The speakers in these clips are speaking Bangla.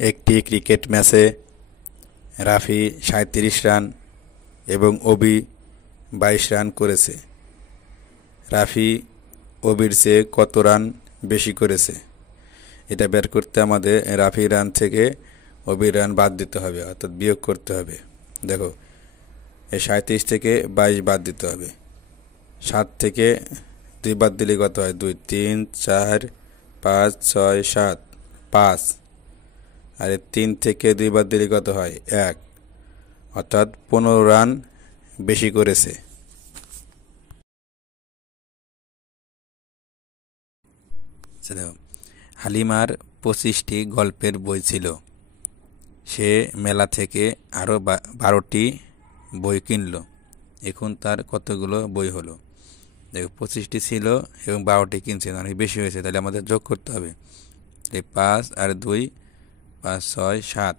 একটি ক্রিকেট ম্যাচে রাফি ৩৭ রান এবং অবি ২২ রান করেছে। রাফি অবির চেয়ে কত রান বেশি করেছে? এটা বের করতে আমাদের রাফি রান থেকে অবির রান বাদ দিতে হবে, অর্থাৎ বিয়োগ করতে হবে। দেখো, এই ৩৭ থেকে ২২ বাদ দিতে হবে। ৭ থেকে ২ বাদ দিলে কত হয়? ২, ৩, ৪, ৫, ৬, ৭, ৫। আর ৩ থেকে ২ বাদ দিলে কত হয়? ১, অর্থাৎ ১৫ রান বেশি করেছে। হালিমার ২৫টি গল্পের বই ছিল। সে মেলা থেকে আরও ১২টি বই কিনল। এখন তার কতগুলো বই হলো? দেখো, ২৫টি ছিল এবং ১২টি কিনছে, অনেক বেশি হয়েছে, তাহলে আমাদের যোগ করতে হবে। ৫ আর ২, ৫, ৬, ৭,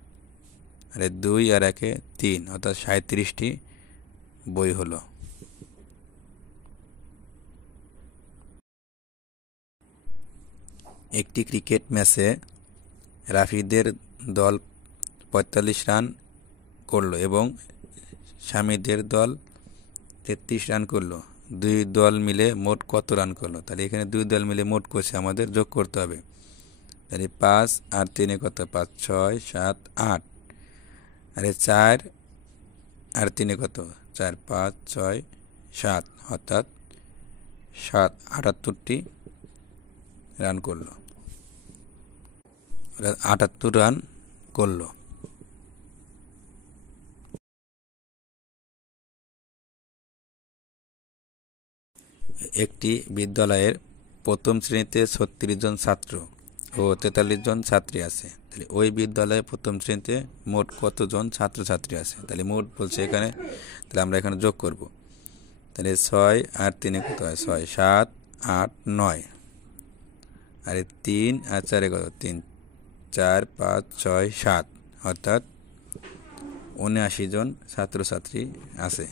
আর ২ আর ১, ৩, অর্থাৎ ৩৭টি বই হলো। একটি ক্রিকেট ম্যাচে রাফিদের দল ৪৫ রান করলো এবং শামিদের দল ৩৩ রান করলো। দুই দল মিলে মোট কত রান করলো? তাহলে এখানে দুই দল মিলে মোট করছে, আমাদের যোগ করতে হবে। তাহলে ৫ আর ৩ কত? ৫, ৬, ৭, ৮, আর ৪ আর ৩ কত? ৪, ৫, ৬, ৭, অর্থাৎ ৭৮টি রান করলো, ৭৮ রান করলো। একটি বিদ্যালয়ের প্রথম শ্রেণীতে ৩৬ জন ছাত্র ও ৪৩ জন ছাত্রী আছে। তাহলে ওই বিদ্যালয়ে প্রথম শ্রেণীতে মোট কতজন ছাত্রছাত্রী আছে? তাহলে মোট বলছে এখানে, তাহলে আমরা এখানে যোগ করব। তাহলে ৬ আর ৩ কত হয়? ৬, ৭, ৮, ৯, আর ৩ আর ৪ কত? ৩, ৪, ৫, ৬, ৭, অর্থাৎ ৭৯ জন ছাত্রছাত্রী আছে।